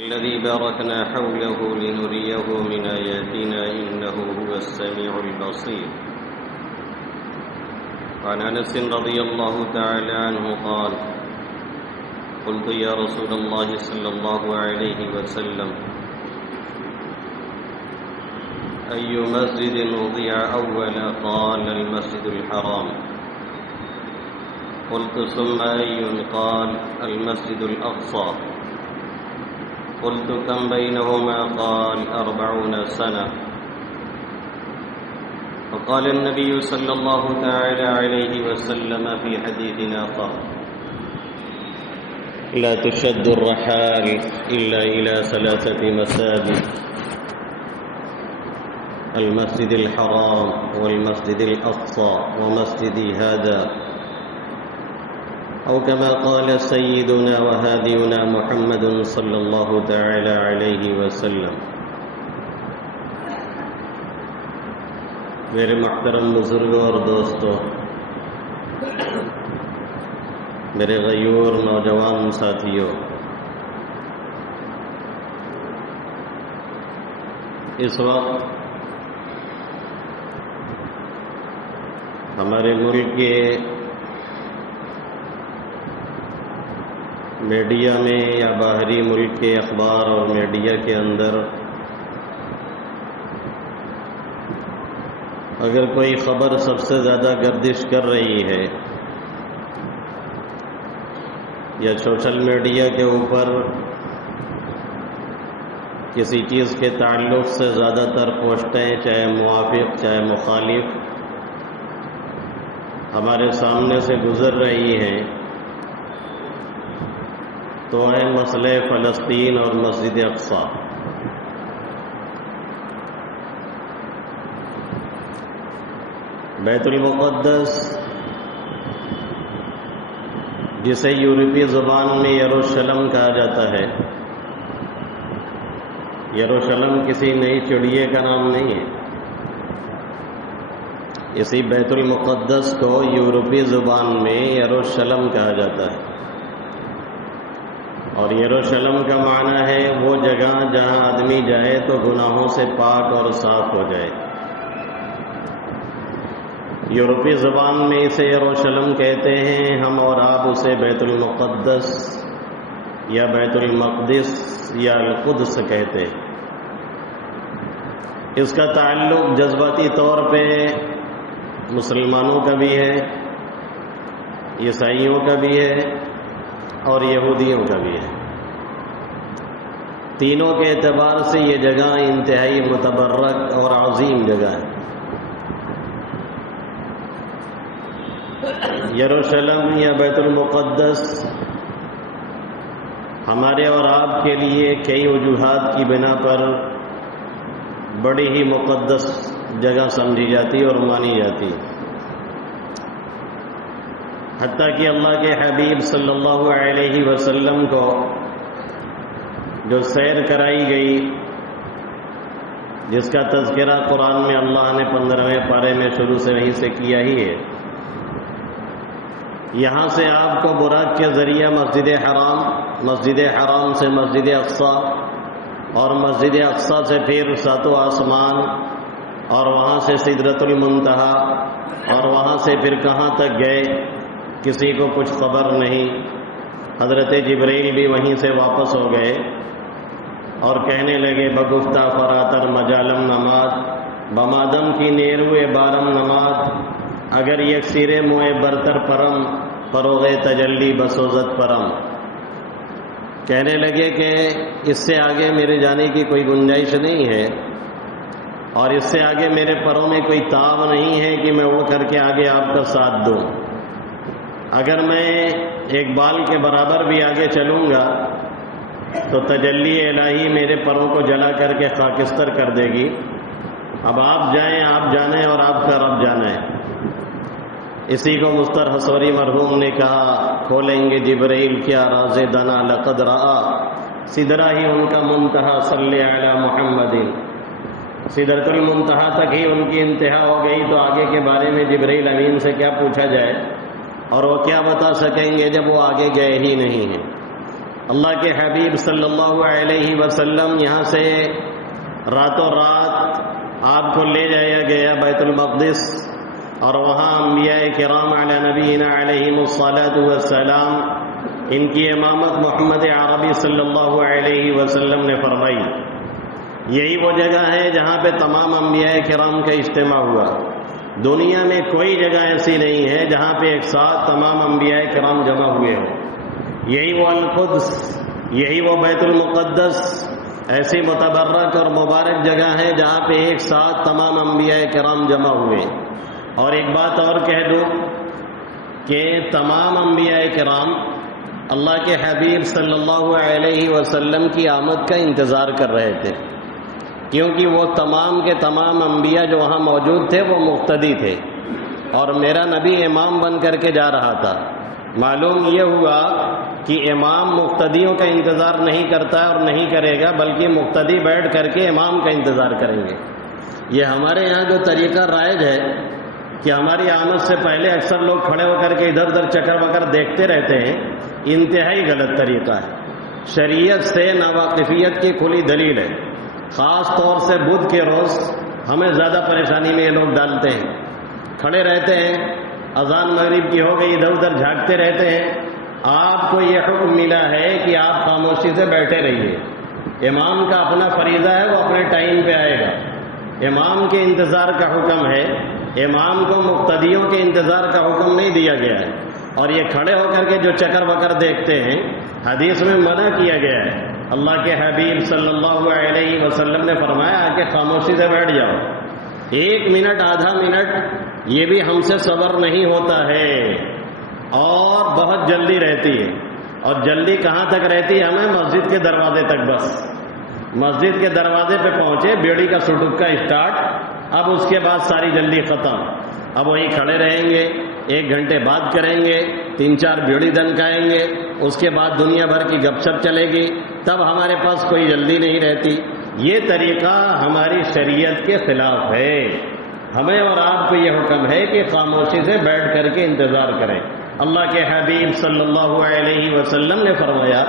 الذي باركنا حوله لنريه من آياتنا إنه هو السميع البصير. وعن أنس رضي الله تعالى عنه قال: قلت يا رسول الله صلى الله عليه وسلم أي مسجد وضع أولا؟ قال: المسجد الحرام. قلت ثم أي؟ قال: المسجد الأقصى. قلت كم بينهما؟ قال: 40 سنة. فقال النبي صلى الله تعالى عليه وسلم في حديث آخر: لا تشد الرحال إلا إلى 3 مساجد: المسجد الحرام والمسجد الأقصى ومسجدي هذا، أو كما قال سيدنا وهادينا محمد صلی اللہ تعالی علیہ وسلم۔ میرے محترم بزرگوں اور دوستوں، میرے غیور نوجوان ساتھیوں، اس وقت ہمارے ملک کے میڈیا میں یا باہری ملک کے اخبار اور میڈیا کے اندر اگر کوئی خبر سب سے زیادہ گردش کر رہی ہے یا سوشل میڈیا کے اوپر کسی چیز کے تعلق سے زیادہ تر پوسٹیں، چاہے موافق چاہے مخالف، ہمارے سامنے سے گزر رہی ہیں، تو ہے مسئلہ فلسطین اور مسجد اقصی۔ بیت المقدس، جسے یورپی زبان میں یروشلم کہا جاتا ہے، یروشلم کسی نئی چڑیے کا نام نہیں ہے۔ اسی بیت المقدس کو یورپی زبان میں یروشلم کہا جاتا ہے، اور یروشلم کا معنی ہے وہ جگہ جہاں آدمی جائے تو گناہوں سے پاک اور صاف ہو جائے۔ یورپی زبان میں اسے یروشلم کہتے ہیں، ہم اور آپ اسے بیت المقدس یا بیت المقدس یا القدس کہتے ہیں۔ اس کا تعلق جذباتی طور پہ مسلمانوں کا بھی ہے، عیسائیوں کا بھی ہے اور یہودیوں کا بھی ہے۔ تینوں کے اعتبار سے یہ جگہ انتہائی متبرک اور عظیم جگہ ہے۔ یروشلم یا بیت المقدس ہمارے اور آپ کے لیے کئی وجوہات کی بنا پر بڑی ہی مقدس جگہ سمجھی جاتی اور مانی جاتی، حتیٰ کہ اللہ کے حبیب صلی اللہ علیہ وسلم کو جو سیر کرائی گئی، جس کا تذکرہ قرآن میں اللہ نے 15ویں پارے میں شروع سے وہیں سے کیا ہی ہے، یہاں سے آپ کو براق کے ذریعہ مسجد حرام سے مسجد اقصی، اور مسجد اقصی سے پھر 7 آسمان، اور وہاں سے سدرۃ المنتہا، اور وہاں سے پھر کہاں تک گئے کسی کو کچھ خبر نہیں۔ حضرت جبرائیل بھی وہیں سے واپس ہو گئے اور کہنے لگے: بگفتہ فراتر مجالم نماز، بمادم کی نیروے بارم نماز، اگر یک سیرے موئے برتر پرم، فروغ تجلی بسوزت پرم۔ کہنے لگے کہ اس سے آگے میرے جانے کی کوئی گنجائش نہیں ہے، اور اس سے آگے میرے پروں میں کوئی تاب نہیں ہے کہ میں اڑ کر کے آگے آپ کا ساتھ دوں۔ اگر میں ایک بال کے برابر بھی آگے چلوں گا تو تجلی الہی میرے پروں کو جلا کر کے خاکستر کر دے گی۔ اب آپ جائیں، آپ جانیں، اور آپ کا رب جانے۔ اسی کو مستر حصوری مرحوم نے کہا: کھولیں گے جبرائیل کیا راز دنا لقد رآ، سدرہ ہی ان کا منتہا صلی علی محمد۔ سدرۃ المنتہا تک ہی ان کی انتہا ہو گئی، تو آگے کے بارے میں جبرائیل امین سے کیا پوچھا جائے، اور وہ کیا بتا سکیں گے جب وہ آگے گئے ہی نہیں ہیں۔ اللہ کے حبیب صلی اللہ علیہ وسلم یہاں سے راتوں رات آپ کو لے جایا گیا بیت المقدس، اور وہاں انبیاء کرام علی نبینا علیہم الصلاۃ والسلام ان کی امامت محمد عربی صلی اللہ علیہ وسلم نے فرمائی۔ یہی وہ جگہ ہے جہاں پہ تمام انبیاء کرام کا اجتماع ہوا۔ دنیا میں کوئی جگہ ایسی نہیں ہے جہاں پہ ایک ساتھ تمام انبیاء کرام جمع ہوئے ہوں۔ یہی وہ القدس، یہی وہ بیت المقدس ایسی متبرک اور مبارک جگہ ہے جہاں پہ ایک ساتھ تمام انبیاء کرام جمع ہوئے۔ اور ایک بات اور کہہ دوں کہ تمام انبیاء کرام اللہ کے حبیب صلی اللہ علیہ وسلم کی آمد کا انتظار کر رہے تھے، کیونکہ وہ تمام کے تمام انبیاء جو وہاں موجود تھے وہ مقتدی تھے، اور میرا نبی امام بن کر کے جا رہا تھا۔ معلوم یہ ہوا کہ امام مقتدیوں کا انتظار نہیں کرتا ہے اور نہیں کرے گا، بلکہ مقتدی بیٹھ کر کے امام کا انتظار کریں گے۔ یہ ہمارے یہاں جو طریقہ رائج ہے کہ ہماری آمد سے پہلے اکثر لوگ کھڑے ہو کر کے ادھر ادھر چکر وکر دیکھتے رہتے ہیں، انتہائی غلط طریقہ ہے۔ شریعت سے ناواقفیت کی کھلی دلیل ہے۔ خاص طور سے بدھ کے روز ہمیں زیادہ پریشانی میں یہ لوگ ڈالتے ہیں، کھڑے رہتے ہیں، اذان مغرب کی ہو گئی ادھر ادھر جھانکتے رہتے ہیں۔ آپ کو یہ حکم ملا ہے کہ آپ خاموشی سے بیٹھے رہیے۔ امام کا اپنا فریضہ ہے، وہ اپنے ٹائم پہ آئے گا۔ امام کے انتظار کا حکم ہے، امام کو مقتدیوں کے انتظار کا حکم نہیں دیا گیا ہے۔ اور یہ کھڑے ہو کر کے جو چکر وکر دیکھتے ہیں، حدیث میں منع کیا گیا ہے۔ اللہ کے حبیب صلی اللہ علیہ وسلم نے فرمایا کہ خاموشی سے بیٹھ جاؤ۔ 1 منٹ آدھا منٹ یہ بھی ہم سے صبر نہیں ہوتا ہے، اور بہت جلدی رہتی ہے۔ اور جلدی کہاں تک رہتی ہے؟ ہمیں مسجد کے دروازے تک بس۔ مسجد کے دروازے پہ پہنچے، بیڑی کا سٹکا اسٹارٹ، اب اس کے بعد ساری جلدی ختم۔ اب وہیں کھڑے رہیں گے، 1 گھنٹے بات کریں گے، 3-4 بیڑی دنکائیں گے، اس کے بعد دنیا بھر کی گپ شپ چلے گی، تب ہمارے پاس کوئی جلدی نہیں رہتی۔ یہ طریقہ ہماری شریعت کے خلاف ہے۔ ہمیں اور آپ کو یہ حکم ہے کہ خاموشی سے بیٹھ کر کے انتظار کریں۔ اللہ کے حبیب صلی اللہ علیہ وسلم نے فرمایا،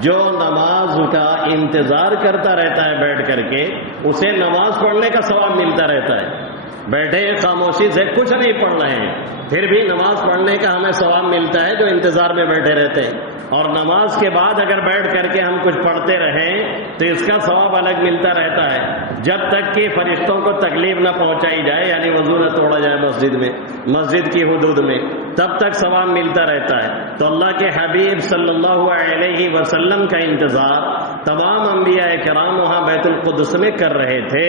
جو نماز کا انتظار کرتا رہتا ہے بیٹھ کر کے، اسے نماز پڑھنے کا ثواب ملتا رہتا ہے۔ بیٹھے خاموشی سے کچھ نہیں پڑھ رہے ہیں، پھر بھی نماز پڑھنے کا ہمیں ثواب ملتا ہے جو انتظار میں بیٹھے رہتے ہیں۔ اور نماز کے بعد اگر بیٹھ کر کے ہم کچھ پڑھتے رہیں تو اس کا ثواب الگ ملتا رہتا ہے، جب تک کہ فرشتوں کو تکلیف نہ پہنچائی جائے، یعنی وضو نہ توڑا جائے مسجد کی حدود میں، تب تک ثواب ملتا رہتا ہے۔ تو اللہ کے حبیب صلی اللہ علیہ وسلم کا انتظار تمام انبیاء کرام وہاں بیت القدس میں کر رہے تھے۔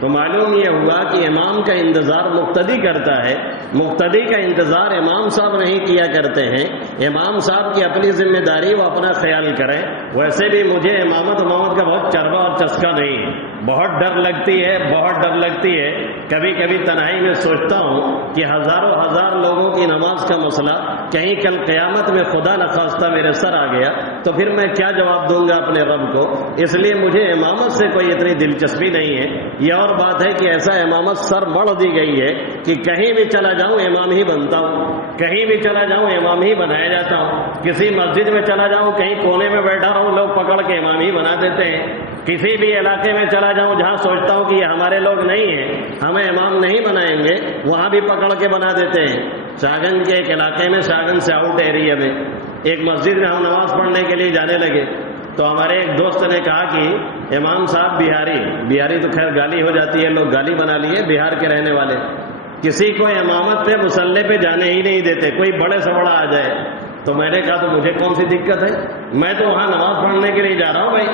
تو معلوم یہ ہوا کہ امام کا انتظار مقتدی کرتا ہے، مقتدی کا انتظار امام صاحب نہیں کیا کرتے ہیں۔ امام صاحب کی اپنی ذمہ داری، وہ اپنا خیال کریں۔ ویسے بھی مجھے امامت کا بہت چربا اور چسکا نہیں ہے، بہت ڈر لگتی ہے، بہت ڈر لگتی ہے۔ کبھی کبھی تنہائی میں سوچتا ہوں کہ ہزاروں ہزار لوگوں کی نماز کا مسئلہ کہیں کل قیامت میں خدا نخواستہ میرے سر آ گیا تو پھر میں کیا جواب دوں گا اپنے رب کو؟ اس لیے مجھے امامت سے کوئی اتنی دلچسپی نہیں ہے۔ یہ اور بات ہے کہ ایسا امامت سر مڑ دی گئی ہے کہ کہیں بھی چلا جاؤں امام ہی بنتا ہوں، کہیں بھی چلا جاؤں امام ہی بنایا جاتا ہوں۔ کسی مسجد میں چلا جاؤں، کہیں کونے میں بیٹھا رہوں، لوگ پکڑ کے امام ہی بنا دیتے ہیں۔ کسی بھی علاقے میں چلا جاؤں جہاں سوچتا ہوں کہ یہ ہمارے لوگ نہیں ہیں، ہمیں امام نہیں بنائیں گے، وہاں بھی پکڑ کے بنا دیتے ہیں۔ شاہگنج کے ایک علاقے میں، شاہگنج سے آؤٹ ایریا میں ایک مسجد میں ہم نماز پڑھنے کے لیے جانے لگے تو ہمارے ایک دوست نے کہا کہ امام صاحب بہاری تو خیر گالی ہو جاتی ہے، لوگ گالی بنا لیے، بہار کے رہنے والے، کسی کو امامت پہ مصلی پہ جانے ہی نہیں دیتے، کوئی بڑے سے بڑا آ جائے۔ تو میں نے کہا تو مجھے کون سی دقت ہے، میں تو وہاں نماز پڑھنے کے لیے جا رہا ہوں بھائی،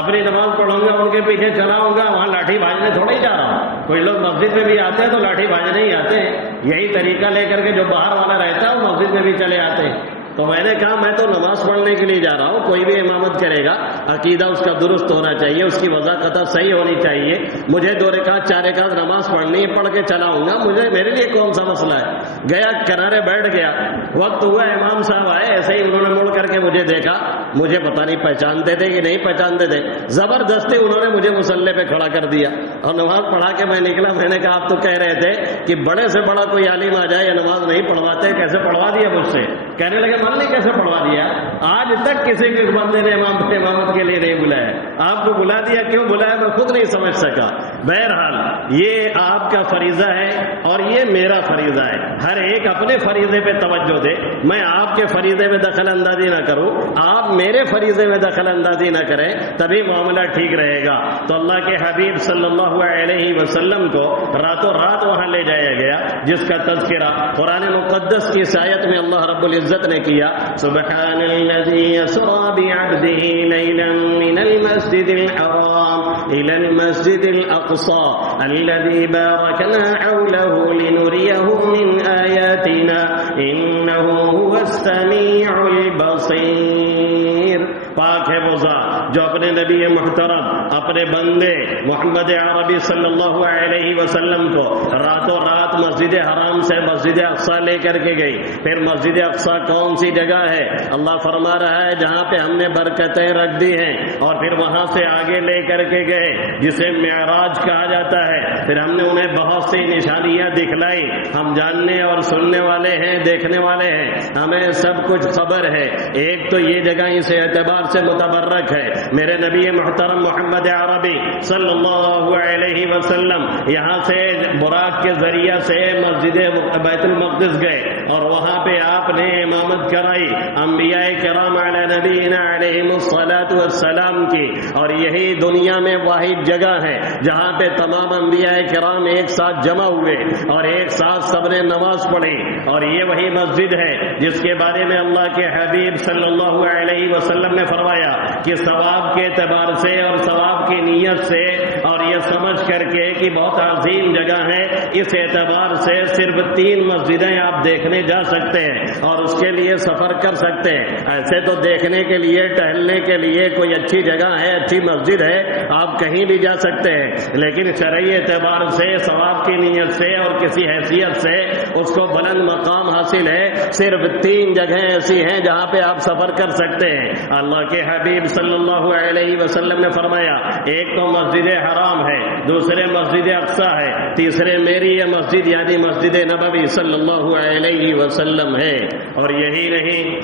اپنی نماز پڑھوں گا، ان کے پیچھے چلاؤں گا، وہاں لاٹھی بھاجنے تھوڑا ہی جا رہا ہوں۔ کوئی لوگ مسجد میں بھی آتے ہیں تو لاٹھی بھاجنے ہی آتے ہیں، یہی طریقہ لے کر کے جو باہر والا رہتا ہے وہ مسجد میں بھی چلے آتے ہیں۔ تو میں نے کہا میں تو نماز پڑھنے کے لیے جا رہا ہوں، کوئی بھی امامت کرے گا عقیدہ اس کا درست ہونا چاہیے، اس کی وضاحت صحیح ہونی چاہیے۔ مجھے 2 رکعت 4 رکعت نماز پڑھنی ہے، پڑھ کے چلاؤں گا، میرے لیے کون سا مسئلہ ہے۔ گیا کنارے بیٹھ گیا، وقت ہوا امام صاحب آئے، ایسے ہی انہوں نے مڑ کر کے مجھے دیکھا، مجھے پتہ نہیں پہچانتے تھے کہ نہیں پہچانتے تھے، زبردستی انہوں نے مجھے مصلی پہ کھڑا کر دیا اور نماز پڑھا کے میں نکلا۔ میں نے کہا آپ تو کہہ رہے تھے کہ بڑے سے بڑا کوئی عالم آ جائے یا نماز نہیں پڑھواتے، کیسے پڑھوا دیا مجھ سے؟ کہنے لگے من نے کیسے پڑھوا دیا؟ آج تک کسی کے بندے نے امامت کے لیے نہیں بلایا. آپ کو بلا دیا, کیوں بلایا میں خود نہیں سمجھ سکا. بہرحال یہ آپ کا فریضہ ہے اور یہ میرا فریضہ ہے. ہر ایک اپنے فریضے پہ توجہ دے. میں آپ کے فریضے میں دخل اندازی نہ کروں, آپ میرے فریضے میں دخل اندازی نہ کریں, تبھی معاملہ ٹھیک رہے گا. تو اللہ کے حبیب صلی اللہ علیہ وسلم کو راتوں رات وہاں لے جایا گیا, جس کا تذکرہ قرآن مقدس کی آیت میں اللہ رب العزت نے کیا. سبحان الذی اسری بعبدہ لیلا من المسجد الحرام الى المسجد الاقصى الذي باركنا حوله لنريه من آياتنا انه هو السميع البصير. پاک ہے وہ ذات جو اپنے نبی محترم, اپنے بندے محمد عربی صلی اللہ علیہ وسلم کو راتوں رات مسجد حرام سے مسجد اقصیٰ لے کر کے گئی. پھر مسجد اقصیٰ کون سی جگہ ہے؟ اللہ فرما رہا ہے جہاں پہ ہم نے برکتیں رکھ دی ہیں, اور پھر وہاں سے آگے لے کر کے گئے جسے معراج کہا جاتا ہے. پھر ہم نے انہیں بہت سی نشانیاں دکھلائی. ہم جاننے اور سننے والے ہیں, دیکھنے والے ہیں, ہمیں سب کچھ خبر ہے. ایک تو یہ جگہ اس اعتبار سے متبرک ہے, میرے نبی محترم محمد عربی صلی اللہ علیہ وسلم یہاں سے براق کے ذریعہ سے مسجد بیت المقدس گئے اور وہاں پہ آپ نے امامت کرائی انبیاء کرام علی نبینا علیہم الصلاۃ والسلام کی. اور یہی دنیا میں واحد جگہ ہے جہاں پہ تمام انبیاء کرام ایک ساتھ جمع ہوئے اور ایک ساتھ سب نے نماز پڑھی. اور یہ وہی مسجد ہے جس کے بارے میں اللہ کے حبیب صلی اللہ علیہ وسلم نے فرمایا کہ ثواب کے اعتبار سے اور ثواب کی نیت سے اور یہ سمجھ کر کے کہ بہت عظیم جگہ ہے, اس اعتبار سے صرف 3 مسجدیں آپ دیکھنے جا سکتے ہیں اور اس کے لیے سفر کر سکتے ہیں. ایسے تو دیکھنے کے لیے, ٹہلنے کے لیے کوئی اچھی جگہ ہے, اچھی مسجد ہے, آپ کہیں بھی جا سکتے ہیں, لیکن شرعی اعتبار سے ثواب کی نیت سے اور کسی حیثیت سے اس کو بلند مقام حاصل ہے. صرف 3 جگہیں ایسی ہیں جہاں پہ آپ سفر کر سکتے ہیں. اللہ کے حبیب صلی اللہ علیہ وسلم نے فرمایا ایک تو مسجد حرام ہے, دوسرے مسجد اقصیٰ ہے, تیسرے میری یہ مسجد یعنی مسجد نبوی صلی اللہ علیہ وسلم ہے. اور یہی نہیں,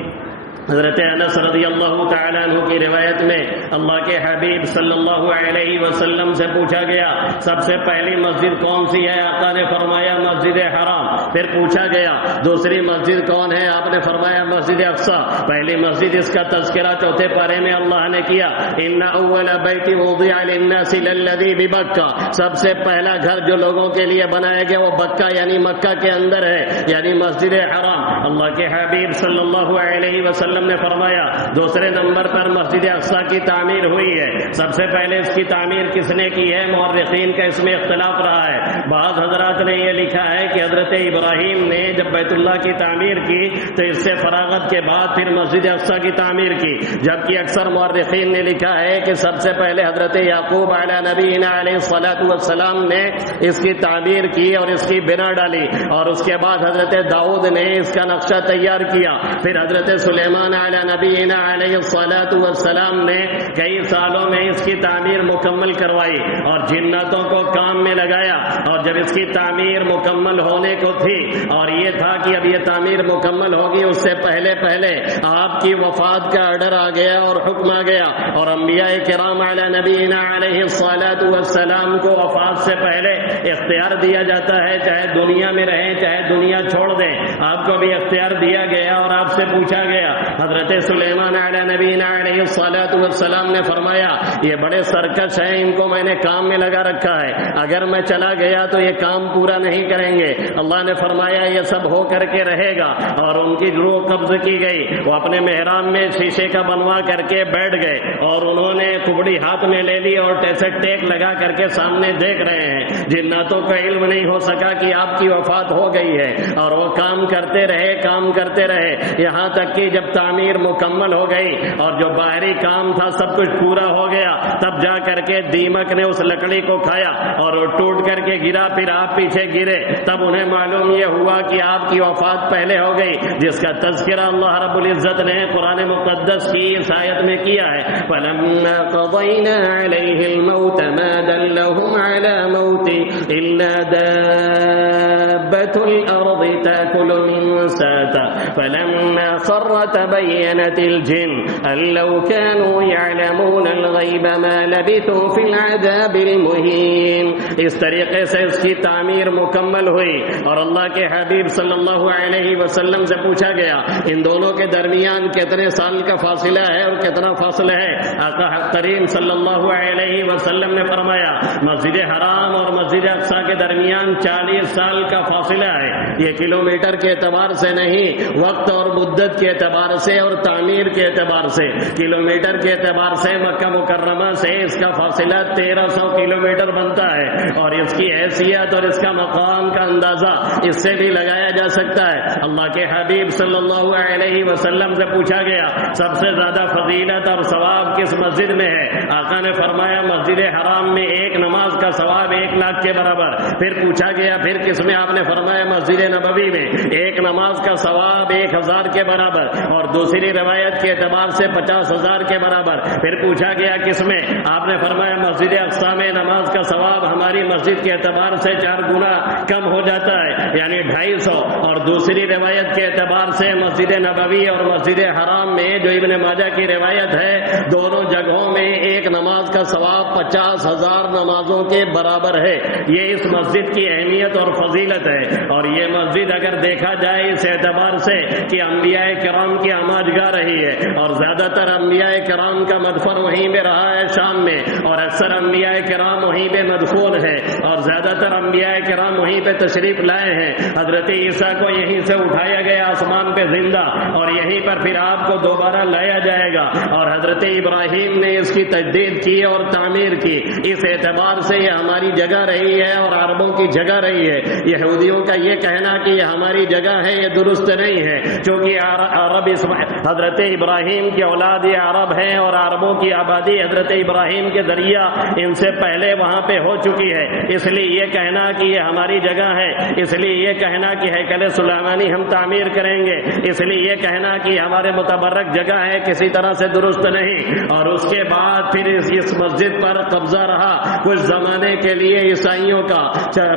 حضرت انس رضی اللہ تعالیٰ عنہ کی روایت میں اللہ کے حبیب صلی اللہ علیہ وسلم سے پوچھا گیا سب سے پہلی مسجد کون سی ہے؟ آقا نے فرمایا مسجد حرام. پھر پوچھا گیا دوسری مسجد کون ہے؟ آپ نے فرمایا مسجد اقصیٰ. پہلی مسجد اس کا تذکرہ 4 پارے میں اللہ نے کیا, ان اول بیت وضع للناس للذی ببکہ, سب سے پہلا گھر جو لوگوں کے لیے بنایا گیا وہ بکہ یعنی مکہ کے اندر ہے, یعنی مسجد حرام. اللہ کے حبیب صلی اللہ علیہ وسلم نے فرمایا دوسرے نمبر پر مسجد اقصیٰ کی تعمیر ہوئی ہے. سب سے پہلے اس کی تعمیر کس نے کی ہے؟ مورخین کا اس میں اختلاف رہا ہے. بعض حضرات نے یہ لکھا ہے کہ حضرت ابراہیم نے جب بیت اللہ کی تعمیر کی تو اس سے فراغت کے بعد پھر مسجد اقصیٰ کی تعمیر کی, جبکہ اکثر مورخین نے لکھا ہے کہ سب سے پہلے حضرت یعقوب علی نبینا علیہ الصلاۃ والسلام نے اس کی تعمیر کی اور اس کی بنا ڈالی, اور اس کے بعد حضرت داؤد نے اس کا نقشہ تیار کیا. پھر حضرت سلیمان علی نبینا علیہ الصلاۃ والسلام نے کئی سالوں میں اس کی تعمیر مکمل کروائی اور جناتوں کو کام میں لگایا. اور جب اس کی تعمیر مکمل ہونے کو تھی اور یہ تھا کہ اب یہ تعمیر مکمل ہوگی, اس سے پہلے آپ کی وفات کا آرڈر آ گیا اور حکم آ گیا, اور انبیاء کرام علی نبینا علیہ الصلاۃ والسلام کو وفات سے پہلے اختیار دیا جاتا ہے, چاہے دنیا میں رہیں چاہے دنیا چھوڑ دیں, آپ کو بھی اختیار دیا گیا اور آپ سے پوچھا گیا. حضرت سلیمان علی نبینا علیہ الصلاۃ والسلام نے فرمایا یہ بڑے سرکش ہیں, ان کو میں نے کام میں لگا رکھا ہے, اگر میں چلا گیا تو یہ کام پورا نہیں کریں گے. اللہ نے فرمایا یہ سب ہو کر کے رہے گا, اور ان کی روح قبض کی گئی. وہ اپنے محراب میں شیشے کا بنوا کر کے بیٹھ گئے اور انہوں نے کبڑی ہاتھ میں لے لی اور ٹیک لگا کر کے سامنے دیکھ رہے ہیں. جناتوں کا علم نہیں ہو سکا کہ آپ کی وفات ہو گئی ہے, اور وہ کام کرتے رہے یہاں تک کہ جب تعمیر مکمل ہو گئی اور جو باہری کام تھا سب کچھ پورا ہو گیا, تب جا کر کے دیمک نے اس لکڑی کو کھایا اور وہ ٹوٹ کر کے گرا. پھر آپ پیچھے گرے, تب انہیں معلوم یہ ہوا کہ آپ کی وفات پہلے ہو گئی, جس کا تذکرہ اللہ رب العزت نے قرآن مقدس کی اس آیت میں کیا ہے. فَلَمَّا قَضَيْنَا عَلَيْهِ الْمَوْتَ مَا دَلَّهُمْ عَلَى مَوْتِهِ إِلَّا دَابَّةٌ دابة الأرض تأكل من ساته فلما خر تبينت الجن أن لو كانوا يعلمون الغيب ما لبثوا في العذاب المهين. اس طریقے سے اس کی تعمیر مکمل ہوئی اور اللہ کے حبیب صلی اللہ علیہ وسلم سے پوچھا گیا ان دونوں کے درمیان کتنے سال کا فاصلہ ہے اور کتنا فاصلہ ہے. آقا کریم صلی اللہ علیہ وسلم نے فرمایا مسجد حرام اور مسجد اقصی کے درمیان 40 سال کا فاصلہ ہے. یہ کلومیٹر کے اعتبار سے نہیں، وقت اور مدت کے اعتبار سے اور تعمیر کے اعتبار سے. کلومیٹر کے اعتبار سے مکہ مکرمہ سے اس کا فاصلہ 1300 کلومیٹر بنتا ہے اور اس کی حیثیت اور اس کا مقام کا اندازہ اس سے بھی لگایا جا سکتا ہے. اللہ کے حبیب صلی اللہ علیہ وسلم سے پوچھا گیا سب سے زیادہ فضیلت اور ثواب کس مسجد میں ہے؟ آقا نے فرمایا مسجد حرام میں ایک نماز کا ثواب 1 لاکھ کے برابر. پھر پوچھا گیا پھر کس میں؟ آپ نے فرمایا مسجد نبوی میں ایک نماز کا ثواب 1000 کے برابر اور دوسری روایت کے اعتبار سے 50,000 کے برابر. پھر پوچھا گیا کس میں؟ آپ نے فرمایا مسجد اقصی میں نماز کا ثواب ہماری مسجد کے اعتبار سے 4 گنا کم ہو جاتا ہے یعنی 250. اور دوسری روایت کے اعتبار سے مسجد نبوی اور مسجد حرام میں جو ابن ماجہ کی روایت ہے دونوں جگہوں میں ایک نماز کا ثواب 50,000 نمازوں کے برابر ہے. یہ اس مسجد کی اہمیت اور فضیلت ہے. اور یہ مسجد اگر دیکھا جائے اس اعتبار سے کہ انبیاء کرام کی آماجگاہ رہی ہے اور زیادہ تر انبیاء کرام کا مدفن وہیں پہ رہا ہے شام میں اور اکثر انبیاء کرام وہیں پہ مدفون ہے اور زیادہ تر انبیاء کرام وہیں پہ تشریف لائے ہیں. حضرت عیسیٰ کو یہیں سے اٹھایا گیا آسمان پہ زندہ اور یہیں پر پھر آپ کو دوبارہ لایا جائے گا. اور حضرت ابراہیم نے اس کی تجدید کی اور تعمیر کی. اس اعتبار سے یہ ہماری جگہ رہی ہے اور عربوں کی جگہ رہی ہے. یہودیوں کا یہ کہنا کہ یہ ہماری جگہ ہے یہ درست نہیں ہے کیونکہ عرب حضرت ابراہیم کی اولاد یہ عرب ہیں اور عربوں کی آبادی حضرت ابراہیم کے ذریعہ ان سے پہلے وہاں پہ ہو چکی ہے. اس لیے یہ کہنا کہ یہ ہماری جگہ ہے، اس لیے یہ کہنا کہ ہیکل سلیمانی ہم تعمیر کریں گے، اس لیے یہ کہنا کہ ہمارے متبرک جگہ ہے کسی طرح سے درست نہیں. اور اس کے بعد پھر اس مسجد پر قبضہ رہا کچھ زمانے کے لیے عیسائیوں کا.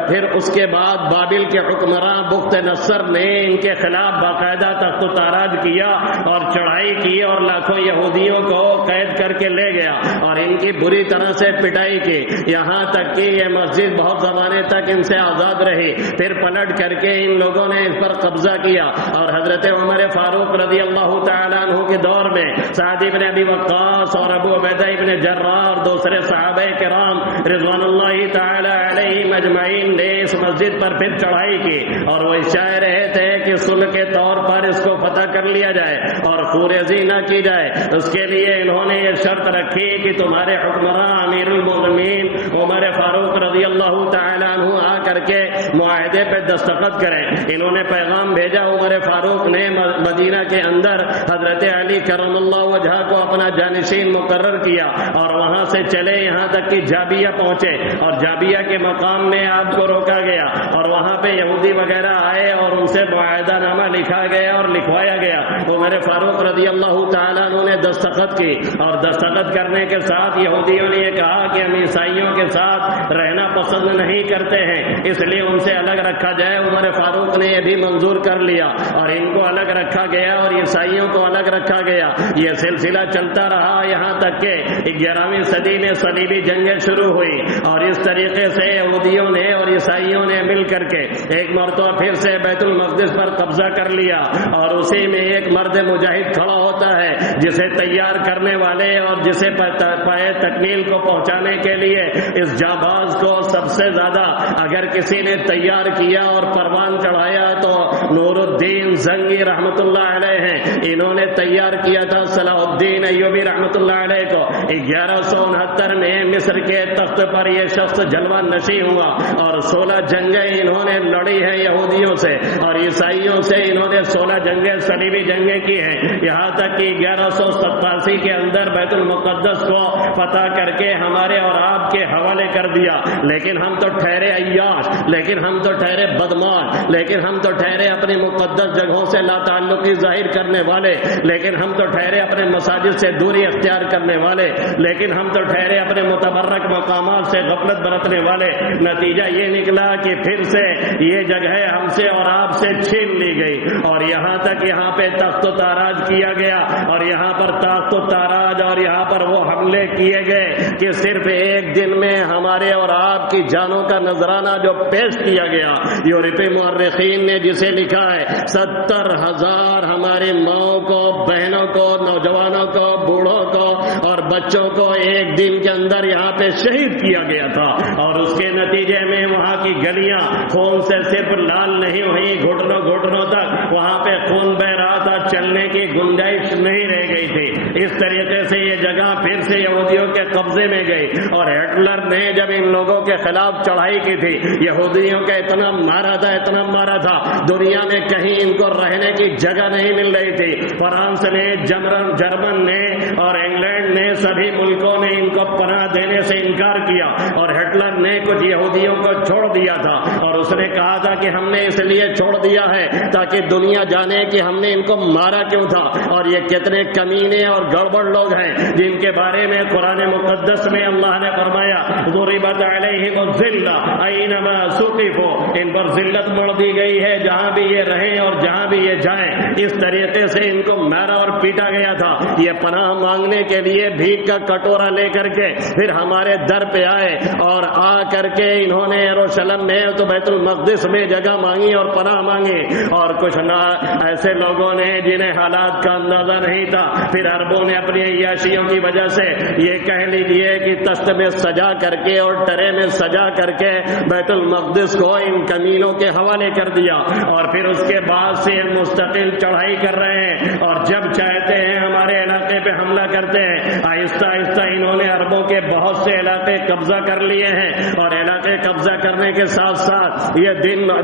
پھر اس کے بعد بابل کے حکمراں بخت نصر نے ان کے خلاف باقاعدہ تخت و تاراج کیا اور چڑھائی کی اور لاکھوں یہودیوں کو قید کر کے لے گیا اور ان کی بری طرح سے پٹائی کی یہاں تک کہ یہ مسجد بہت زمانے تک ان سے آزاد رہی. پھر پلٹ کر کے ان لوگوں نے اس پر قبضہ کیا اور حضرت عمر فاروق رضی اللہ تعالیٰ عنہ کے دور میں سعد بن ابی وقاص اور ابو عبیدہ بن جراح اور دوسرے صحابہ کرام رضوان اللہ تعالی علیہم اجمعین نے اس مسجد پر پھر چڑھائی کی اور وہ چاہ رہے تھے کہ صلح کے طور پر اس کو فتح کر لیا جائے اور خوریزی نہ کی جائے. اس کے لیے انہوں نے یہ شرط رکھی کہ تمہارے حکمراں امیر المومنین عمر فاروق رضی اللہ تعالیٰ عنہ آ کر کے معاہدے پہ دستخط کریں. انہوں نے پیغام بھیجا. عمر فاروق نے مدینہ کے اندر حضرت علی کرم اللہ وجہہ کو اپنا جانشین مقرر کیا اور وہاں سے چلے یہاں تک کہ جابیہ پہنچے اور جابیہ کے مقام میں آپ کو روکا گیا اور وہاں پہ یہودی وغیرہ آئے اور ان سے معاہدہ نامہ لکھا گیا اور لکھوایا گیا. عمر فاروق رضی اللہ تعالیٰ عنہ نے دستخط کی اور دستخط کرنے کے ساتھ یہودیوں نے یہ کہا کہ ہم عیسائیوں کے ساتھ رہنا پسند نہیں کرتے ہیں اس لیے ان سے الگ رکھا جائے. عمر فاروق نے یہ بھی منظور کر لیا اور ان کو الگ رکھا گیا اور عیسائیوں کو الگ رکھا گیا. یہ سلسلہ چلتا رہا یہاں تک کہ 11ویں صدی میں صلیبی جنگیں شروع ہوئی اور اس طریقے سے یہودیوں نے اور عیسائیوں نے مل کر کے ایک مرتبہ پھر سے بیت المقدس پر قبضہ کر لیا اور اسی میں ایک مرد مجاہد کھڑا ہوتا ہے جسے تیار کرنے والے اور جسے پائے تکمیل کو پہنچانے کے لیے اس جانباز کو سب سے زیادہ اگر کسی نے تیار کیا اور پروان چڑھایا تو نور الدین زنگی رحمت اللہ علیہ ہیں. انہوں نے تیار کیا تھا صلاح الدین ایوبی رحمت اللہ علیہ کو. 1169 میں مصر کے تخت پر یہ شخص جلوہ نشیں ہوا اور 16 جنگیں انہوں نے لڑی ہیں یہودیوں سے اور عیسائیوں سے انہوں نے 16 جنگیں صلیبی جنگیں کی ہیں. یہاں تک کہ 1187 کے اندر بیت المقدس کو فتح کر کے ہمارے ہمارے اور آپ کے حوالے کر دیا، لیکن ہم تو ٹھہرے عیاش، لیکن ہم تو ٹھہرے بدماش، لیکن ہم تو ٹھہرے اپنی مقدس جگہوں سے لا تعلقی ظاہر کرنے والے، لیکن ہم تو ٹھہرے اپنے مساجد سے دوری اختیار کرنے والے، لیکن ہم تو ٹھہرے اپنے متبرک مقامات سے غفلت برتنے والے۔ نتیجہ یہ نکلا کہ پھر سے یہ جگہ ہم سے اور آپ سے چھین لی گئی، اور یہاں تک یہاں پہ تخت و تاراج کیا گیا، اور یہاں پر تخت و تاراج اور یہاں پر وہ حملے کیے گئے کہ صرف ایک دن میں ہمارے اور آپ کی جانوں کا نذرانہ جو پیش کیا گیا، یورپی مورخین نے جسے لکھا ہے 70,000 ہماری ماؤں کو، بہنوں کو، نوجوانوں کو، بوڑھوں کو اور بچوں کو ایک دن کے اندر یہاں پہ شہید کیا گیا تھا، اور اس کے نتیجے میں وہاں کی گلیاں خون سے صرف لال نہیں ہوئی، گھٹنوں گھٹنوں تک وہاں پہ خون بہ رہا تھا، چلنے کی گنجائش نہیں رہ گئی تھی۔ اس طریقے سے یہ جگہ پھر سے یہودیوں کے قبضے میں گئی، اور ہٹلر نے جب ان لوگوں کے خلاف چڑھائی کی تھی، یہودیوں کا اتنا مارا تھا، اتنا مارا تھا، دنیا میں کہیں ان کو رہنے کی جگہ نہیں مل رہی تھی۔ فرانس نے، جرمن نے اور انگلینڈ نے، سبھی ملکوں نے ان کو پناہ دینے سے انکار کیا، اور ہٹلر نے کچھ یہودیوں کو چھوڑ دیا تھا، اور اس نے کہا تھا کہ ہم نے اس لیے چھوڑ دیا ہے تاکہ دنیا جانے کہ ہم نے ان کو مارا کیوں تھا، اور یہ کتنے کمینے اور گڑبڑ لوگ ہیں جن کے بارے میں قرآن مقدس میں اللہ نے فرمایا ضربت علیہم الذلہ اینما ثقفوا، ان پر ذلت مڑ دی گئی ہے جہاں بھی یہ رہیں اور جہاں بھی یہ جائیں۔ اس طریقے سے ان کو مارا اور پیٹا گیا تھا۔ یہ پناہ مانگنے کے لیے بھیک کا کٹورا لے کر کے پھر ہمارے در پہ آئے، اور آ کر کے انہوں نے یروشلم میں تو بیت المقدس میں جگہ مانگی اور پناہ مانگی، اور کچھ ایسے لوگوں نے جنہیں حالات کا اندازہ نہیں تھا، پھر عربوں نے اپنی عیاشیوں کی وجہ سے یہ کہہ لیجیے کہ تخت میں سجا کر کے اور ٹرے میں سجا کر کے بیت المقدس کو ان کمینوں کے حوالے کر دیا، اور پھر اس کے بعد سے مستقل چڑھائی کر رہے ہیں، اور جب چاہتے ہیں ہمارے علاقے پہ حملہ کرتے ہیں۔ آہستہ آہستہ انہوں نے عربوں کے بہت سے علاقے قبضہ کر لیے ہیں، اور علاقے قبضہ کرنے کے ساتھ ساتھ یہ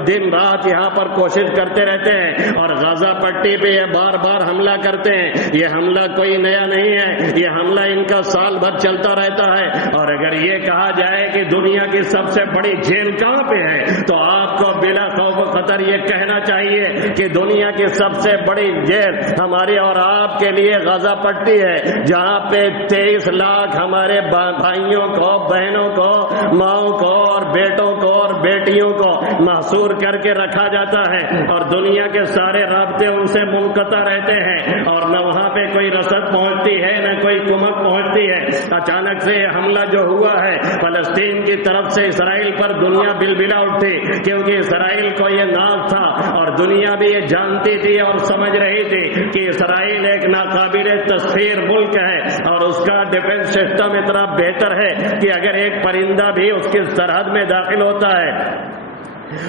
دن رات یہاں پر کوشش کرتے رہتے ہیں، اور غزہ پٹی پہ یہ بار بار حملہ کرتے ہیں۔ یہ حملہ کوئی نیا نہیں ہے، یہ حملہ ان کا سال بھر چلتا رہتا ہے، اور اگر یہ کہا جائے کہ دنیا کی سب سے بڑی جیل کہاں پہ ہے تو آپ کو بلا خوف و خطر یہ کہنا چاہیے کہ دنیا کی سب سے بڑی جیل ہماری اور آپ کے لیے غزہ پٹی ہے، جہاں پہ 23 لاکھ ہمارے بھائیوں کو، بہنوں کو، ماؤں کو اور بیٹوں کو اور بیٹیوں کو محصور کر کے رکھا جاتا ہے، اور دنیا کے سارے رابطے ان سے منقطع رہتے ہیں، اور نہ وہاں پہ کوئی رسد پہنچتی ہے نہ کوئی کمک پہنچتی ہے۔ اچانک سے یہ حملہ جو ہوا ہے فلسطین کی طرف سے اسرائیل پر، دنیا بلبلا اٹھی، کیونکہ اسرائیل کو یہ ناز تھا اور دنیا بھی یہ جانتی تھی اور سمجھ رہی تھی کہ اسرائیل ایک ناقابل تسخیر ملک ہے، اور اس کا ڈیفنس سسٹم اتنا بہتر ہے کہ اگر ایک پرندہ بھی اس کی سرحد میں داخل ہوتا ہے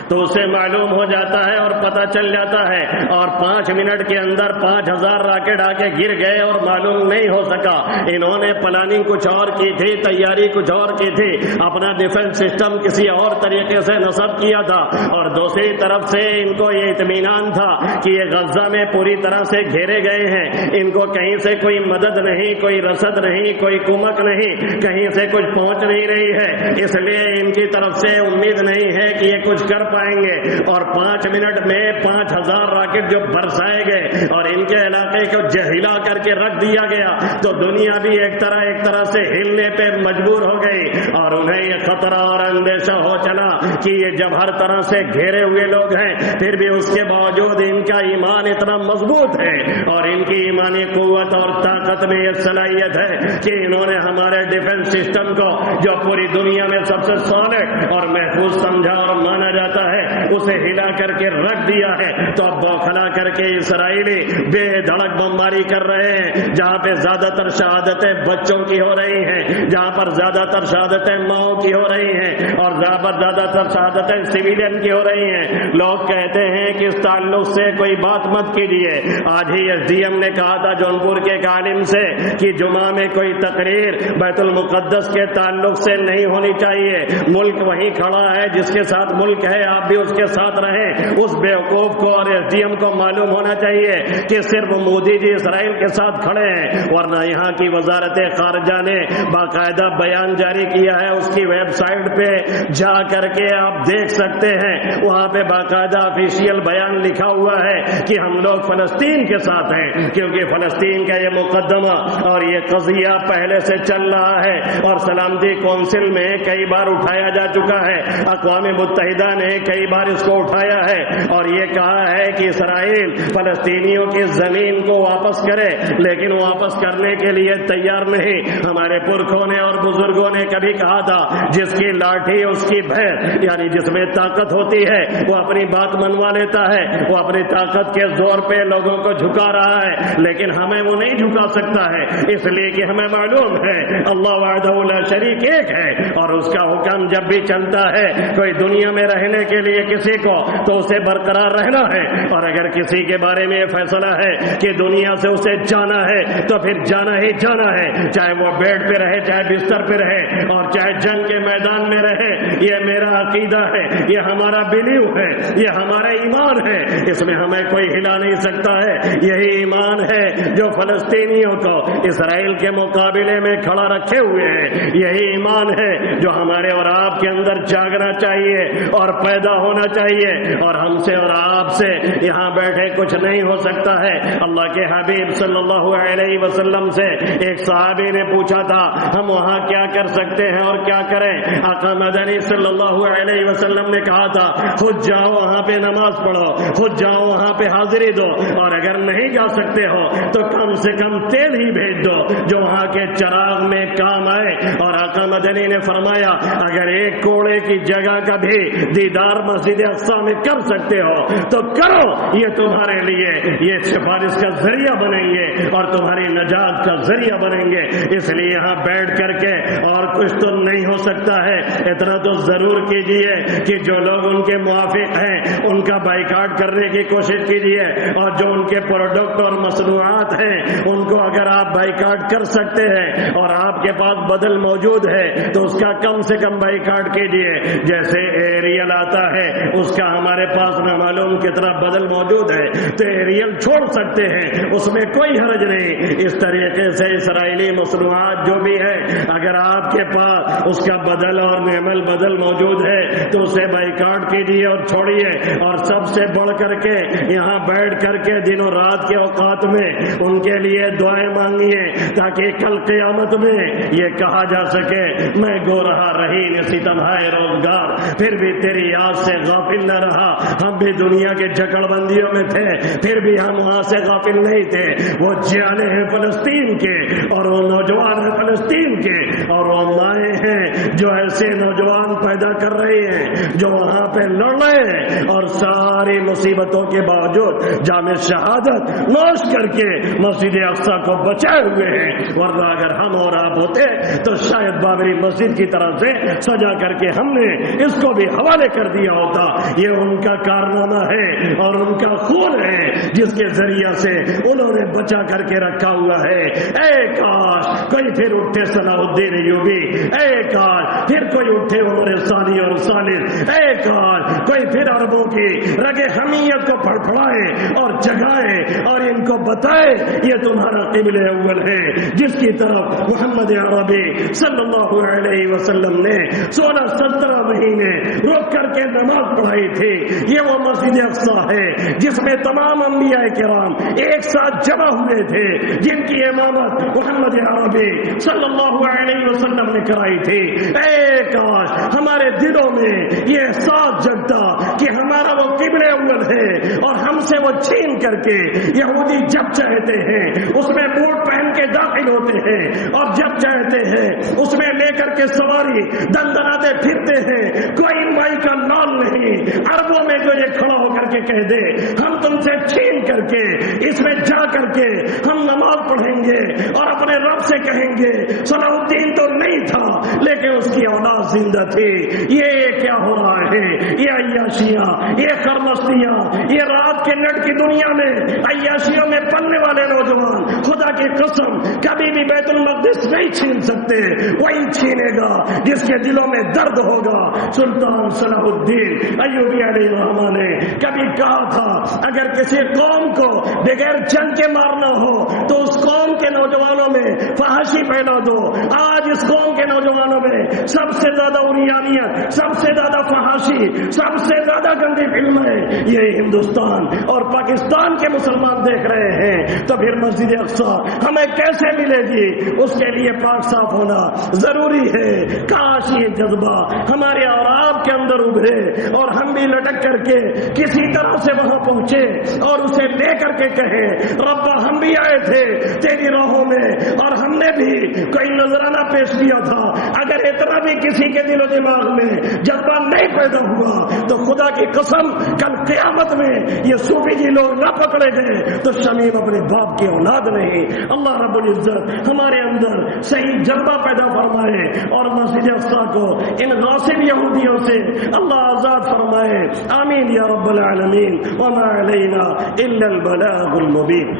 تو اسے معلوم ہو جاتا ہے اور پتہ چل جاتا ہے، اور 5 منٹ کے اندر 5000 راکٹ آ کے گر گئے اور معلوم نہیں ہو سکا۔ انہوں نے پلاننگ کچھ اور کی تھی، تیاری کچھ اور کی تھی، اپنا ڈیفنس سسٹم کسی اور طریقے سے نصب کیا تھا، اور دوسری طرف سے ان کو یہ اطمینان تھا کہ یہ غزہ میں پوری طرح سے گھیرے گئے ہیں، ان کو کہیں سے کوئی مدد نہیں، کوئی رسد نہیں، کوئی کمک نہیں، کہیں سے کچھ پہنچ نہیں رہی ہے، اس لیے ان کی طرف سے امید نہیں ہے کہ یہ کچھ کر پائیں گے، اور 5 منٹ میں 5000 راکٹ جو برسائے گئے اور ان کے علاقے کو جہلا کر کے رکھ دیا گیا، تو دنیا بھی ایک طرح سے ہلنے پہ مجبور ہو گئی، اور انہیں یہ خطرہ اور اندیشہ ہو چلا کہ یہ جب ہر طرح سے گھیرے ہوئے لوگ ہیں، پھر بھی اس کے باوجود ان کا ایمان اتنا مضبوط ہے اور ان کی ایمانی قوت اور طاقت میں یہ صلاحیت ہے کہ انہوں نے ہمارے ڈیفنس سسٹم کو، جو پوری دنیا میں سب سے سالڈ اور محفوظ سمجھا اور مانا جاتا ہے، اسے ہلا کر کے رکھ دیا ہے۔ تو اب بوکھلا کر کے اسرائیلی بے دھڑک بمباری کر رہے ہیں، جہاں پہ زیادہ تر شہادتیں بچوں کی ہو رہی ہیں، جہاں پر زیادہ تر شہادتیں ماؤں کی ہو رہی ہیں، اور زیادہ تر شہادتیں سویلین کی ہو رہی ہیں۔ لوگ کہتے ہیں کہ اس تعلق سے کوئی بات مت کیجیے۔ آج ہی ایس ڈی ایم نے کہا تھا جونپور کے ایک عالم سے کہ جمعہ میں کوئی تقریر بیت المقدس کے تعلق سے نہیں ہونی چاہیے، ملک وہیں کھڑا ہے جس کے ساتھ ملک ملک ہے آپ بھی اس کے ساتھ رہیں، اس بیوقوف کو اور ایس ڈی ایم کو معلوم ہونا چاہیے کہ صرف مودی جی اسرائیل کے ساتھ کھڑے ہیں، ورنہ یہاں کی وزارت خارجہ نے باقاعدہ بیان جاری کیا ہے، اس کی ویب سائٹ پہ جا کر کے آپ دیکھ سکتے ہیں، وہاں پہ باقاعدہ آفیشیل بیان لکھا ہوا ہے کہ ہم لوگ فلسطین کے ساتھ ہیں، کیونکہ فلسطین کا یہ مقدمہ اور یہ قضیہ پہلے سے چل رہا ہے اور سلامتی کونسل میں کئی بار اٹھایا جا چکا ہے، اقوام متحدہ نے کئی بار اس کو اٹھایا ہے اور یہ کہا ہے کہ اسرائیل فلسطینیوں کی زمین کو واپس کرے، لیکن واپس کرنے کے لیے تیار نہیں۔ ہمارے پرکھوں نے اور بزرگوں نے کبھی کہا تھا جس کی لاٹھی اس کی بھینس، یعنی جس میں طاقت ہوتی ہے وہ اپنی بات منوا لیتا ہے، وہ اپنی طاقت کے زور پہ لوگوں کو جھکا رہا ہے، لیکن ہمیں وہ نہیں جھکا سکتا ہے، اس لیے کہ ہمیں معلوم ہے اللہ وحدہ لا شریک ایک ہے اور اس کا حکم جب بھی چلتا ہے کوئی دنیا میں رہنے کے لیے کسی کو تو اسے برقرار رہنا ہے، اور اگر کسی کے بارے میں یہ فیصلہ ہے کہ دنیا سے اسے جانا ہے تو پھر جانا ہی جانا ہے، چاہے وہ بیڈ پہ رہے، چاہے بستر پہ رہے اور چاہے جنگ کے میدان میں رہے۔ یہ میرا عقیدہ ہے، یہ ہمارا بلیو ہے، یہ ہمارا ایمان ہے، اس میں ہمیں کوئی ہلا نہیں سکتا ہے۔ یہی ایمان ہے جو فلسطینیوں کو اسرائیل کے مقابلے میں کھڑا رکھے ہوئے ہے، یہی ایمان ہے جو ہمارے اور آپ کے اندر جاگنا چاہیے اور پیدا ہونا چاہیے، اور ہم سے اور آپ سے یہاں بیٹھے کچھ نہیں ہو سکتا ہے۔ اللہ کے حبیب صلی اللہ علیہ وسلم سے ایک صحابی نے پوچھا تھا ہم وہاں کیا کر سکتے ہیں اور کیا کریں؟ آقا مدنی صلی اللہ علیہ وسلم نے کہا تھا خود جاؤ وہاں پہ نماز پڑھو، خود جاؤ وہاں پہ حاضری دو، اور اگر نہیں جا سکتے ہو تو کم سے کم تیل ہی بھیج دو جو وہاں کے چراغ میں کام آئے۔ اور آقا مدنی نے فرمایا اگر ایک کوڑے کی جگہ کا بھی دیدار مسجد اقصی میں کر سکتے ہو تو کرو، یہ تمہارے لیے یہ سفارش کا ذریعہ بنیں گے اور تمہاری نجات کا ذریعہ بنیں گے۔ اس لیے یہاں بیٹھ کر کے اور کچھ تو نہیں ہو سکتا ہے، اتنا تو ضرور کیجئے کہ جو لوگ ان کے موافق ہیں ان کا بائیکاٹ کرنے کی کوشش کیجئے، اور جو ان کے پروڈکٹ اور مصنوعات ہیں ان کو اگر آپ بائیکاٹ کر سکتے ہیں اور آپ کے پاس بدل موجود ہے تو اس کا کم سے کم بائیکاٹ کیجئے۔ جیسے ایریل آتا ہے اس کا ہمارے پاس نہ معلوم کتنا بدل موجود ہے تو ایریل چھوڑ سکتے ہیں، اس میں کوئی حرج نہیں۔ اس طریقے سے اسرائیلی مصنوعات جو بھی ہے اگر آپ کے پاس اس کا بدل اور نعمل بدل موجود ہے تو اسے بائیکاٹ کیجیے اور چھوڑیے، اور سب سے بڑھ کر کے یہاں بیٹھ کر کے دن اور رات کے اوقات میں ان کے لیے دعائیں مانگیے تاکہ کل قیامت میں یہ کہا جا سکے میں گو رہا رہی نسی تمہائے روزگار پھر بھی تیری یاد سے غافل نہ رہا۔ ہم بھی دنیا کے جکڑ بندیوں میں تھے پھر بھی ہم وہاں سے غافل نہیں تھے۔ وہ جانے ہیں فلسطین کے اور وہ نوجوان ہیں فلسطین کے، اور وہ مائیں ہیں جو ایسے نوجوان پیدا کر رہی ہیں جو وہاں پہ لڑ رہے ہیں اور ساری مصیبتوں کے باوجود جام شہادت نوش کر کے مسجد اقصی کو بچائے ہوئے ہیں، ورنہ اگر ہم اور آپ ہوتے تو شاید بابری مسجد کی طرف سے سجا کر کے ہم نے اس کو بھی حوالے کر دیا ہوتا۔ یہ ان کا کارنامہ ہے اور ان کا خون ہے جس کے ذریعہ سے انہوں نے بچا کر کے رکھا ہوا ہے۔ اے کاش کوئی پھر اٹھے صلاح الدین ایوبی، اے کاش پھر کوئی اٹھے عمر ثانی اور ثالث، اے کاش کوئی پھر عربوں کی رگے حمیت کو پھڑپھڑائے اور جگائے اور ان کو بتائے یہ تمہارا قبلہ اول ہے جس کی طرف محمد عربی صلی اللہ علیہ وسلم نے 16-17 مہینے رک کر کے نماز پڑھائی تھی۔ یہ وہ مسجد اقصی ہے جس میں تمام انبیاء کرام ایک ساتھ جمع ہوئے تھے جن کی امامت محمد عربی صلی اللہ علیہ وسلم نے کرائی تھی۔ اے کاش ہمارے دلوں میں یہ احساس جگتا کہ ہمارا وہ قبلہ اول ہے اور ہم سے وہ چھین کر کے یہودی جب چاہتے ہیں اس میں بوٹ پہن کے داخل ہوتے ہیں اور جب چاہتے ہیں اس میں لے کر کے سواری دندناتے پھرتے ہیں، کوئی مائی کا نام نہیں۔ عربوں میں جو یہ کھڑا ہو کر کے کہہ دے ہم تم سے چھین کر کے اس میں جا کر کے ہم نماز پڑھیں گے اور اپنے رب سے کہیں گے صلاح الدین تو نہیں تھا لیکن اس کی اولاد زندہ تھی۔ یہ کیا ہو رہا ہے؟ یہ عیاشیاں، یہ خرمستیاں دینا یہ رات کے نٹ کی دنیا میں عیاشیوں میں پلنے والے نوجوان خدا کی قسم کبھی بھی بیت المقدس نہیں چھین سکتے. وہی چھینے گا جس کے دلوں میں درد ہوگا. سلطان صلاح الدین ایوبی علیہ الرحمہ نے کبھی کہا تھا اگر کسی قوم کو بغیر جنگ کے مارنا ہو تو اس قوم کے نوجوانوں میں فحاشی پھیلا دو. آج اس قوم کے نوجوانوں میں سب سے زیادہ عریانیت، سب سے زیادہ فحاشی، سب سے زیادہ گندی فلمیں یہ ہندوستان اور پاکستان کے مسلمان دیکھ رہے ہیں. تو پھر مسجد اقصیٰ ہمیں کیسے ملے گی؟ اس کے لیے پاک صاف ہونا ضروری ہے. کاش یہ جذبہ ہمارے اور آپ کے اندر ابھرے اور ہم بھی لٹک کر کے کسی طرح سے وہاں پہنچے اور اسے لے کر کے کہے ربا ہم بھی آئے تھے تیری راہوں میں اور ہم نے بھی کوئی نذرانہ پیش کیا تھا. اگر اتنا بھی کسی کے دل و دماغ میں جذبہ نہیں پیدا ہوا تو خدا کی قسم کل قیامت میں یہ صوفی جی لوگ نہ پکڑے گئے تو شمیم اپنے باپ کی اولاد نہیں. اللہ رب العزت ہمارے اندر صحیح جذبہ پیدا فرمائے اور مسجد اقصیٰ کو ان غاصب یہودیوں سے اللہ آزاد فرمائے. آمین یا رب العالمین. وما علینا الا البلاغ المبین.